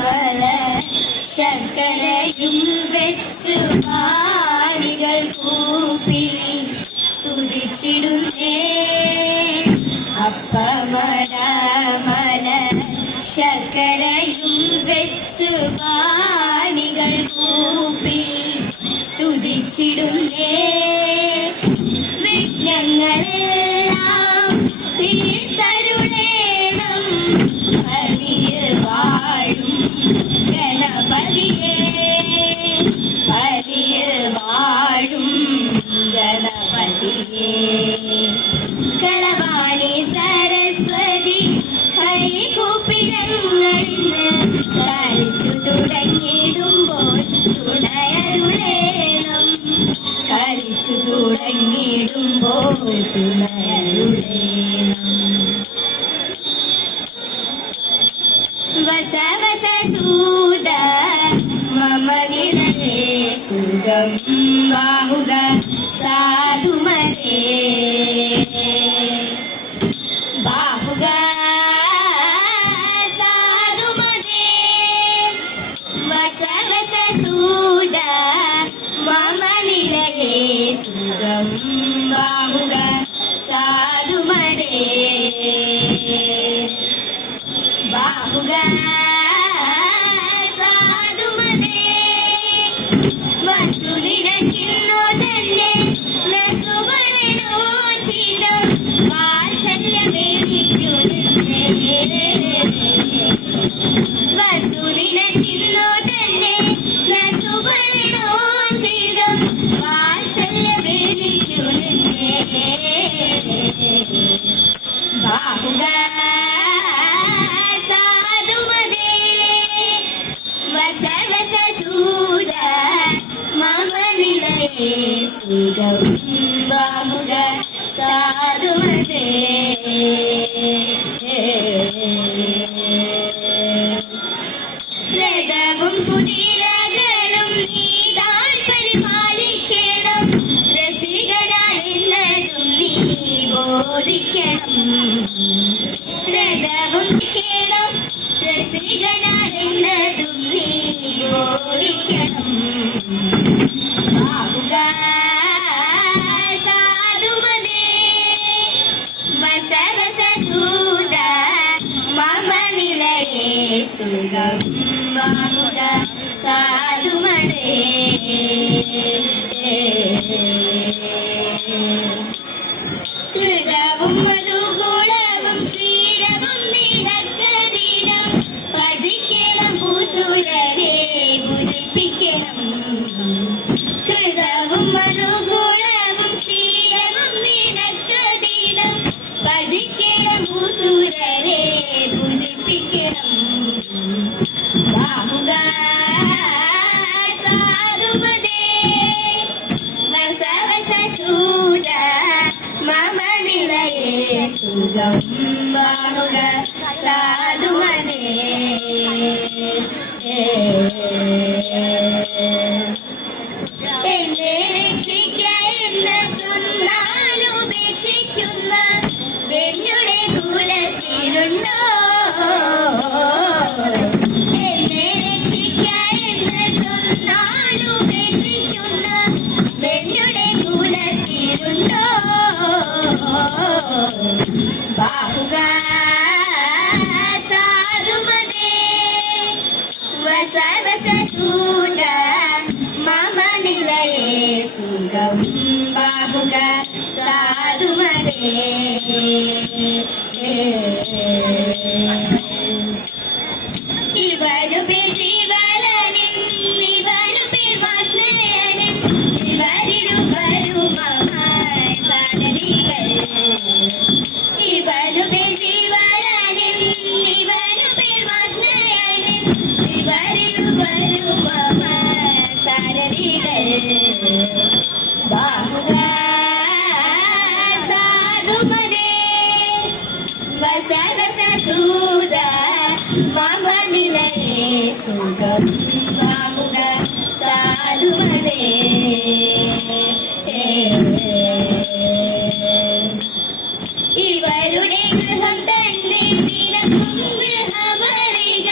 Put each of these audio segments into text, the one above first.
മല ശർക്കരയും വെച്ചു പാണികൾ കൂപ്പി സ്തുതിച്ചിടുന്നേ. അപ്പമടമല ശർക്കരയും വെച്ചു പാണികൾ കൂപ്പി സ്തുതിച്ചിടുന്നേ. വിഘ്നങ്ങളെല്ലാം തീർത്തരുളേണം പതിയിൽ വാഴും ഗണപതിയേ. പതിയിൽ വാഴും ഗണപതിയേ. കളവാണി സരസ്വതി കൈകൂപ്പി ഞങ്ങളിന്ന് കളിച്ചു തുടങ്ങിയിടുമ്പോൾ തുണയരുളേണം. കളിച്ചു തുടങ്ങിയിടുമ്പോൾ തുണയരുളേണം. വസ വസ സൂത മമ നിലയേ സുഖം ബാഹുക സാധുമതേ. ബാഹുക സാധുമതേ. വസ വസ സൂത മമ നിലയേ സുഖം ബാഹുക സാധുമതേ. ബാഹുക സാധുമതേ. വസുനിനക്കിന്നു തന്നെ നസുവരണോചിരം വാത്സല്യമേനിക്കുന്നുന്നേ. വസുനിനക്കിന്നു തന്നെ നസുവരണോചിരം വാത്സല്യമേനിക്കുന്നുന്നേ. ബാഹുക സാധുമതേ. വസ വസ സൂത മമ നിലയേ സുഖം ബാഹുക സാധുമതേ. രഥവും കുതിരകളും നീതാൻ പരിപാലിക്കണം. രസികനാണെന്നതും നീ ബോധിക്കണം. രഥവും കേണം രസികനാണെന്നതും നീ ബോധിക്കണം. ബാഹുക സാധുമതേ. വസ വസ സൂത മമ നിലയേ സുഖം ബാഹുക സാധുമതേ. കൃതവും മധുകുളവും ക്ഷീരവും നിനക്കദീനം ഭജിക്കണം. ഭൂസുരരെ ഭുജിപ്പിക്കണം. കൃതവും മധുകുളവും ക്ഷീരവും നിനക്കദീനം ഭജിക്കണം. ഭൂസുരരെ ഭുജിപ്പിക്കണം. ബാഹുക സാധുമതേ. വസ വസ സൂത മമ നിലയേ സുഖം ബാഹുക സാധുമതേ. എന്നെ രക്ഷിക്കായെന്ന് ചൊന്നാലുപേക്ഷിക്കുന്ന എന്നുടെ കുലത്തിലുണ്ടോ? എന്നെ രക്ഷിക്കായെന്ന് ചൊന്നാലുപേക്ഷിക്കുന്ന എന്നുടെ കുലത്തിലുണ്ടോ? ബാഹുക സാധുമതേ. വസ വസ സൂത മമ നിലയേ സുഖം ബാഹുക സാധുമതേ. ഇവരു പേർ ജീവലനൻ ഇവരു പേർ വാഷ്ണയനൻ ഇവരിരുവരും മമ സാധനികൾ. ഇവരു പേർ ജീവലനൻ ഇവരു പേർ വാഷ്ണയനൻ ഇവരിരുവരും മമ സാരഥികൾ. ബാഹുക സാധുമതേ. വസ വസ സൂത മമ നിലയേ സുഖം ബാഹുക സാധുമതേ. ഇവരുടെ ഗൃഹം തന്നെ നിനക്കും ഗൃഹമറിക.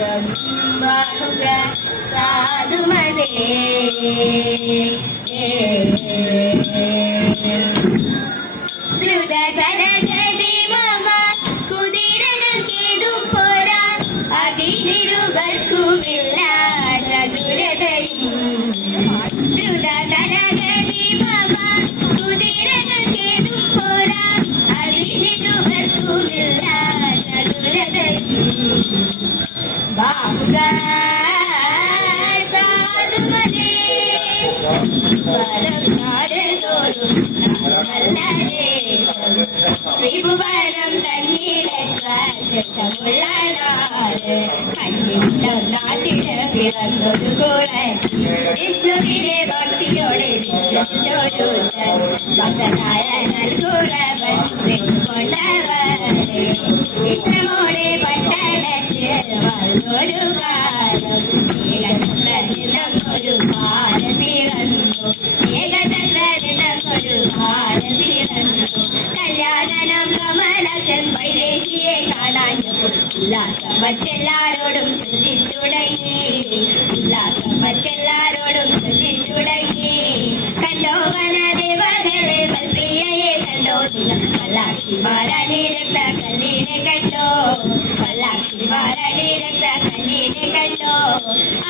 സുഖം വാഹുക സാധുമതേ ദ്രുതതരഗതി മമ കുതിരകൾക്കേതും പോരാ അതിനിരുവർക്കുമില്ല ചതുരതയും ദ്രുതതരഗതി മമ കുതിരകൾക്കേതും പോരാ അതിനിരുവർക്കുമില്ല ചതുരതയും ബാഹുക സാധുമതേ വലനാട് തോറും നല്ല ദേശം ശ്രീഭുവനം തന്നിലെത്ര ശ്രദ്ധമുള്ള നാട് കഞ്ഞിമുട്ടം നാട്ടില് പിറന്നൊരു കൂടത്തി വിഷ്ണുവിനെ ഭക്തിയോടെ വിശ്വസിച്ചൊരുത്തൻ ഭക്തനായ നൽകുറവൻ പെട്ടുകൊണ്ടവരെ ഇഷ്ടമോടെ പട്ടണത്തിൽ വളർന്നൊരു കാലം ഏകചക്രത്തിൽ നിന്നൊരു ബാലൻ പിറന്നു ഏകചക്രത്തിൽ നിന്നൊരു ബാലൻ പിറന്നു കല്യാണനം കമലാശൻ വൈദേശിയെ കാണാഞ്ഞപ്പോൾ ഉല്ലാസം മറ്റെല്ലാരോടും ചൊല്ലിത്തുടങ്ങി ഉല്ലാസം മറ്റെല്ലാരോടും ചൊല്ലിത്തുടങ്ങി കണ്ടോ വനദേവകളെ പ്രിയയെ കണ്ടോ നിങ്ങൾ കല്ലാക്ഷിമാരണി രക്ത കല്ലിനെ കണ്ടോ കല്ലാക്ഷിമാരണി രക്ത കല്ലിനെ കണ്ടോ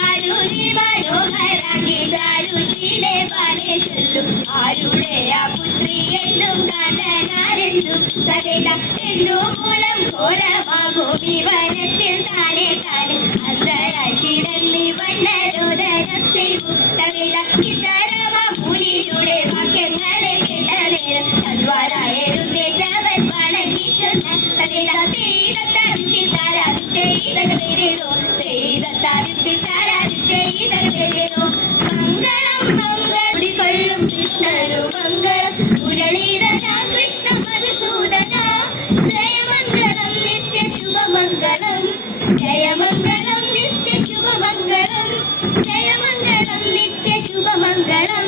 ആരുതി മനോഹരാങ്കി ചാരുശീലെ ബാലെ ചൊല്ലു ആരുടെ ആ പുത്രി എന്നും കാന്തനാരെന്നും തകല എന്തോ മൂലം ഘോരമാകും ഈ വനത്തിൽ താനെ താനെ അന്തരായി കിടന്നി വണ്ണരോദനം ചെയ്തു തകല ഇത്തരമ മുനിയുടെ വാക്യങ്ങളെ കേട്ട നേരം തദ്വാര എഴുന്നേറ്റവൻ വണങ്ങി ചൊന്ന തകല മംഗളം മംഗളികൊള്ളും കൃഷ്ണനു മംഗളം മുരളീധര കൃഷ്ണ മധുസൂദന ജയമംഗളം നിത്യ ശുഭമംഗളം ജയമംഗളം നിത്യ ശുഭമംഗളം ജയമംഗളം നിത്യ ശുഭമംഗളം